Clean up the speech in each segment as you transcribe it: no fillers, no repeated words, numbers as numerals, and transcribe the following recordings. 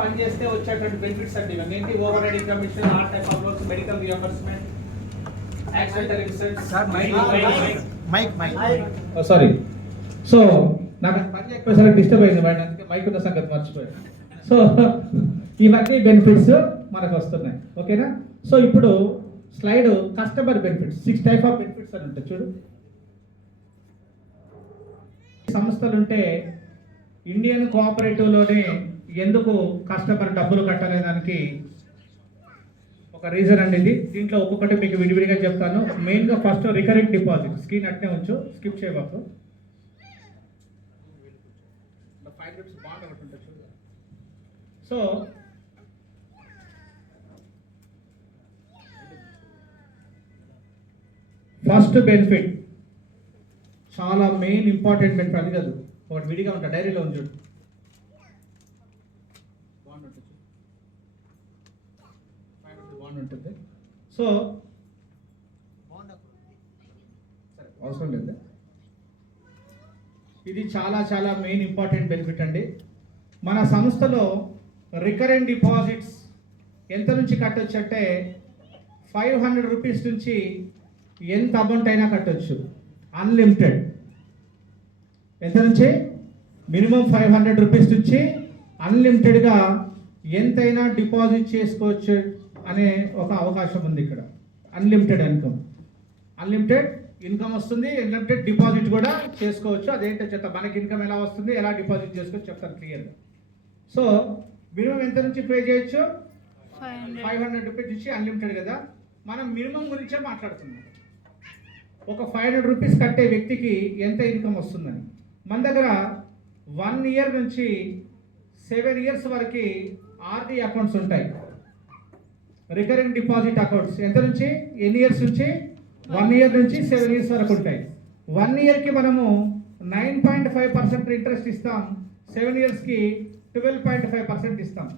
పనిచేస్తే వచ్చేటువంటి బెనిఫిట్స్ అండి ఇవన్నీ ఏంటి? Over riding commission, all type of loans, medical reimbursement, accidental insurance, sorry. So నాకు పని చేయకపోయేసరికి డిస్టర్బ్ అయింది మైండ్, అందుకే మైక్ ఉన్న సంగతి మర్చిపోయాను. సో ఇవన్నీ బెనిఫిట్స్ మనకు వస్తున్నాయి, ఓకేనా? సో ఇప్పుడు slide customer benefits, 6 type of benefits అని ఉంటాయి చూడు. సంస్థలు ఉంటే ఇండియన్ కోఆపరేటివ్లోనే ఎందుకు కస్టమర్ డబ్బులు కట్టలేదానికి ఒక రీజన్ అండి ఇది. దీంట్లో ఒక్కొక్కటి మీకు విడివిడిగా చెప్తాను. మెయిన్గా ఫస్ట్ రికరింగ్ డిపాజిట్, స్క్రీన్ అట్నే ఉంచు, స్కిప్ చేయబాకు. సో ఫస్ట్ బెనిఫిట్ చాలా మెయిన్ ఇంపార్టెంట్ బెనిఫిట్, అది కాదు ఒకటి విడిగా ఉంటా, డైరీలో ఉంది చూడు. బాండ్ ఉంటుంది. సో అవసరం లేదు, ఇది చాలా చాలా మెయిన్ ఇంపార్టెంట్ బెనిఫిట్ అండి. మన సంస్థలో రికరెంట్ డిపాజిట్స్ ఎంత నుంచి కట్టొచ్చు అంటే 500 రూపీస్ నుంచి ఎంత అమౌంట్ అయినా కట్టొచ్చు, అన్లిమిటెడ్. ఎంత నుంచి? మినిమం 500 రూపీస్ నుంచి అన్లిమిటెడ్గా ఎంతైనా డిపాజిట్ చేసుకోవచ్చు అనే ఒక అవకాశం ఉంది ఇక్కడ. అన్లిమిటెడ్ ఇన్కమ్ వస్తుంది, అన్లిమిటెడ్ డిపాజిట్ కూడా చేసుకోవచ్చు. అదేంటో చెప్తా, మనకి ఇన్కమ్ ఎలా వస్తుంది, ఎలా డిపాజిట్ చేసుకోవచ్చు చెప్తాను క్లియర్గా. సో మినిమం ఎంత నుంచి పే చేయొచ్చు? 500 రూపీస్ నుంచి అన్లిమిటెడ్ కదా. మనం మినిమం గురించే మాట్లాడుతున్నాం. ఒక 500 రూపీస్ కట్టే వ్యక్తికి ఎంత ఇన్కమ్ వస్తుందని. మన దగ్గర 1 ఇయర్ నుంచి 7 ఇయర్స్ వరకు ఆర్డి అకౌంట్స్ ఉంటాయి, రికరింగ్ డిపాజిట్ అకౌంట్స్. ఎంత నుంచి? ఎన్ని ఇయర్స్ నుంచి? 1 ఇయర్ నుంచి 7 ఇయర్స్ వరకు ఉంటాయి. 1 ఇయర్కి మనము 9.5% ఇంట్రెస్ట్ ఇస్తాం, 7 ఇయర్స్కి 12.5% ఇస్తాం.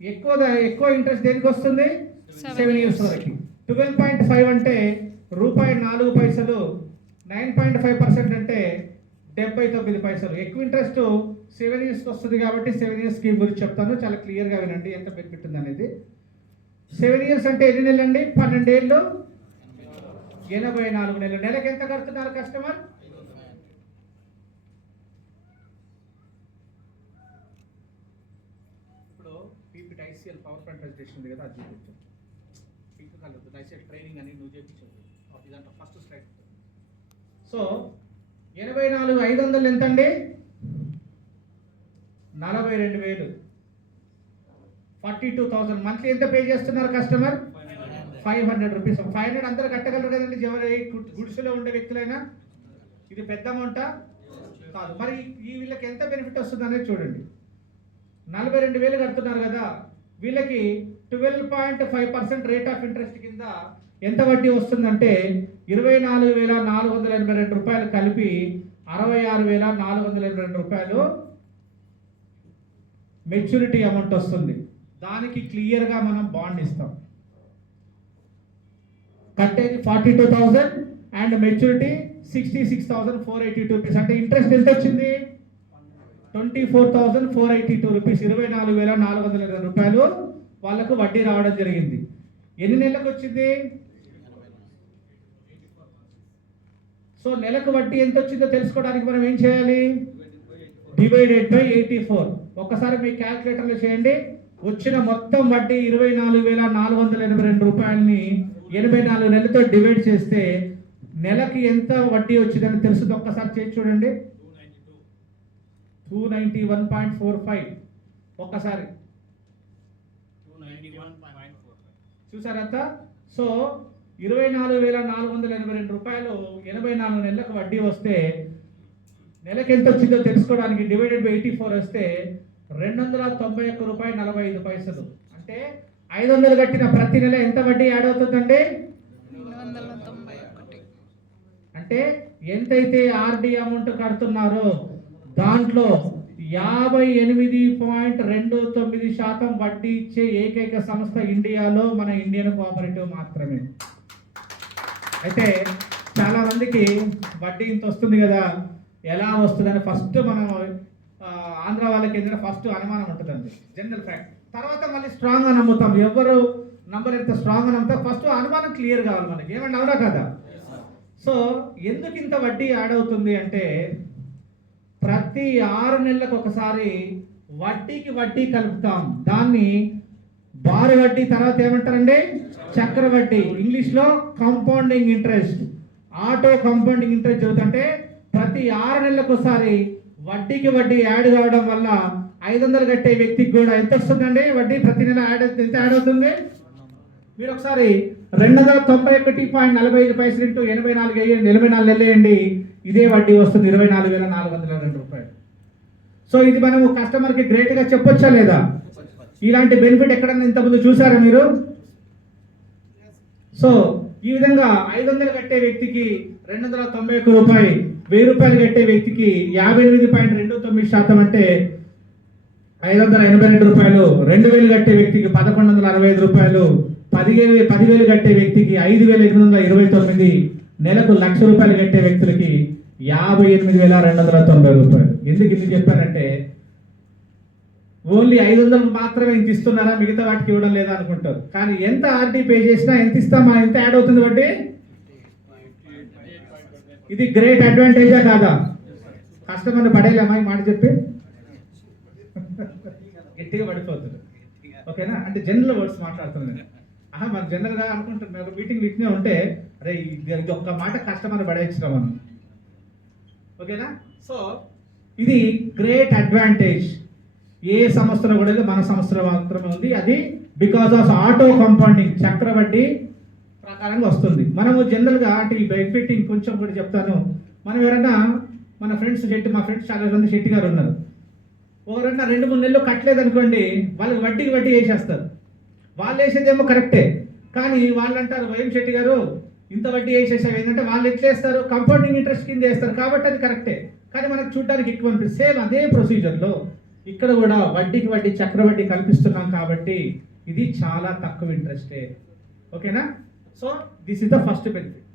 ఎక్కువ ఇంట్రెస్ట్ దేనికి వస్తుంది? 7 ఇయర్స్ వరకు. 12.5 అంటే ₹4 9.5% అంటే 79 పైసలు. ఎక్కువ ఇంట్రెస్ట్ 7 ఇయర్స్కి వస్తుంది కాబట్టి 7 ఇయర్స్ స్కీమ్ గురించి చెప్తాను, చాలా క్లియర్గా వినండి ఎంత బెనిఫిట్ ఉంది అనేది. 7 ఇయర్స్ అంటే ఎన్ని నెలలు అండి? 12 ఏళ్ళు, 84 నెలలు. నెలకి ఎంత కడుతున్నారు కస్టమర్? ఇప్పుడు PPT ICL power point presentation ఉంది కదా, అది చూపించాను. పీపీ కలదు ఐసీఎల్ ట్రైనింగ్ అని నువ్వు చేయించావు, ఇదంతా ఫస్ట్ స్లైడ్. సో 84,500 ఎంత అండి? 42,000. 42,000 మంత్లీ ఎంత పే చేస్తున్నారు కస్టమర్? 500 రూపీస్. 500 అందరూ కట్టగలరు కదండి, ఎవరి గుడిసెలో ఉండే వ్యక్తులైనా. ఇది పెద్ద అమౌంటా? కాదు. మరి ఈ వీళ్ళకి ఎంత బెనిఫిట్ వస్తుంది అనేది చూడండి. 42,000 కడుతున్నారు కదా, వీళ్ళకి 12.5% రేట్ ఆఫ్ ఇంట్రెస్ట్ కింద ఎంత వడ్డీ వస్తుందంటే 24,482 రూపాయలు కలిపి 66,482 రూపాయలు మెచ్యూరిటీ అమౌంట్ వస్తుంది. దానికి క్లియర్గా మనం బాండ్ ఇస్తాం. కట్టేది 42,000 అండ్ మెచ్యూరిటీ 66,482 రూపీస్. అంటే ఇంట్రెస్ట్ ఎంత వచ్చింది? 24,482 రూపీస్. 24,482 రూపాయలు వాళ్ళకు వడ్డీ రావడం జరిగింది. ఎన్ని నెలలకు వచ్చింది? సో నెలకు వడ్డీ ఎంత వచ్చిందో తెలుసుకోవడానికి మనం ఏం చేయాలి? Divided by 84. ఒక్కసారి మీ క్యాల్కులేటర్లో చేయండి. వచ్చిన మొత్తం వడ్డీ 24,482 రూపాయలని 84 నెలలతో డివైడ్ చేస్తే నెలకి ఎంత వడ్డీ వచ్చిందని తెలుస్తుంది. ఒక్కసారి చేసి చూడండి. 291.45. ఒక్కసారి చూసారంత. సో 24,482 రూపాయలు 84 నెలలకు వడ్డీ వస్తే నెలకి ఎంత వచ్చిందో తెలుసుకోవడానికి డివైడెడ్ బై 84 వస్తే ₹291.45. అంటే 500 కట్టిన ప్రతి నెల ఎంత వడ్డీ యాడ్ అవుతుందండి? 291. అంటే ఎంతైతే ఆర్డి అమౌంట్ కడుతున్నారో దాంట్లో 58.29% వడ్డీ ఇచ్చే ఏకైక సంస్థ ఇండియాలో మన ఇండియన్ కోఆపరేటివ్ మాత్రమే. అయితే చాలా మందికి వడ్డీ ఇంత వస్తుంది కదా, ఎలా వస్తుందని ఫస్ట్ మనం ఆంధ్ర వాళ్ళకి ఏదైనా ఫస్ట్ అనుమానం ఉంటుందండి. జనరల్ ఫ్యాక్ట్ తర్వాత మళ్ళీ స్ట్రాంగ్గా నమ్ముతాం. ఎవరు నంబర్ ఎంత స్ట్రాంగ్గా నమ్ముతాం, ఫస్ట్ అనుమానం క్లియర్ కావాలి మనకి. ఏమన్నా అవునా కదా? సో ఎందుకు ఇంత వడ్డీ యాడ్ అవుతుంది అంటే, ప్రతి 6 నెలలకు ఒకసారి వడ్డీకి వడ్డీ కలుపుతాం. దాన్ని బారు వడ్డీ, తర్వాత ఏమంటారండి, చక్ర వడ్డీ, ఇంగ్లీష్లో compounding interest, auto compounding interest జరుగుతుంటే ప్రతి 6 నెలలకు ఒకసారి వడ్డీకి వడ్డీ యాడ్ కావడం వల్ల 500 కట్టే వ్యక్తికి కూడా ఎంత వస్తుందండి వడ్డీ? ప్రతి నెల ఎంత యాడ్ అవుతుంది? మీరు ఒకసారి 291.45 ఇంటూ 84 వేయండి, 84 నెలలు వేయండి, ఇదే వడ్డీ వస్తుంది 24,402 రూపాయలు. సో ఇది మనము కస్టమర్కి గ్రేట్గా చెప్పొచ్చా లేదా? ఇలాంటి బెనిఫిట్ ఎక్కడన్నా ఇంతకుముందు చూసారా మీరు? సో ఈ విధంగా 500 కట్టే వ్యక్తికి 291 రూపాయలు, 1000 రూపాయలు కట్టే వ్యక్తికి 58.29% అంటే 582 రూపాయలు, 2000 కట్టే వ్యక్తికి 1165 రూపాయలు, 10,000 కట్టే వ్యక్తికి 5,829, నెలకు 1,00,000 రూపాయలు కట్టే వ్యక్తులకి 58,290 రూపాయలు. ఎందుకు ఇది చెప్పారంటే, ఓన్లీ 500 మాత్రమే ఇంత ఇస్తున్నారా, మిగతా వాటికి ఇవ్వడం లేదా అనుకుంటారు. కానీ ఎంత ఆర్డీ పే చేసినా ఎంత ఇస్తామా, ఎంత యాడ్ అవుతుంది వడ్డీ? ఇది గ్రేట్ అడ్వాంటేజా కాదా? కస్టమర్ని పడేయలేమా ఈ మాట చెప్పి? గట్టిగా పడిపోతుంది. ఓకేనా? అంటే జనరల్ వర్డ్స్ మాట్లాడుతున్నాను. మనం జనరల్గా అనుకుంటున్నాం, మీటింగ్ ఇట్నే ఉంటే అరే ఇది ఒక్క మాట కస్టమర్ పడేయించడం మనం. ఓకేనా? సో ఇది గ్రేట్ అడ్వాంటేజ్. ఏ సంస్థలో కూడా లేదు, మన సంస్థలో మాత్రమే ఉంది. అది బికాస్ ఆఫ్ ఆటో కాంపౌండింగ్, చక్రవడ్డీ ప్రకారంగా వస్తుంది. మనము జనరల్గా అంటే ఈ బెనిఫిట్ ఇంకొంచెం కూడా చెప్తాను. మనం ఎవరైనా మన ఫ్రెండ్స్ మా ఫ్రెండ్స్ చాలా మంది శెట్టి గారు ఉన్నారు. ఎవరన్నా 2-3 నెలలు కట్టలేదు అనుకోండి, వాళ్ళకి వడ్డీకి వడ్డీ వేసేస్తారు. వాళ్ళు వేసేదేమో కరెక్టే, కానీ వాళ్ళు అంటారు ఏం శెట్టి గారు ఇంత వడ్డీ వేసేసావు ఏంటంటే, వాళ్ళు ఎట్లా వేస్తారు, కంపౌండింగ్ ఇంట్రెస్ట్ కింద వేస్తారు కాబట్టి అది కరెక్టే, కానీ మనకు చూడడానికి ఎక్కువ అనిపిస్తుంది. సేమ్ అదే ప్రొసీజర్లో ఇక్కడ కూడా వడ్డీకి వడ్డీ చక్రవడ్డీ కల్పిస్తున్నాం కాబట్టి ఇది చాలా తక్కువ ఇంట్రెస్టే. ఓకేనా? So this is the first benefit.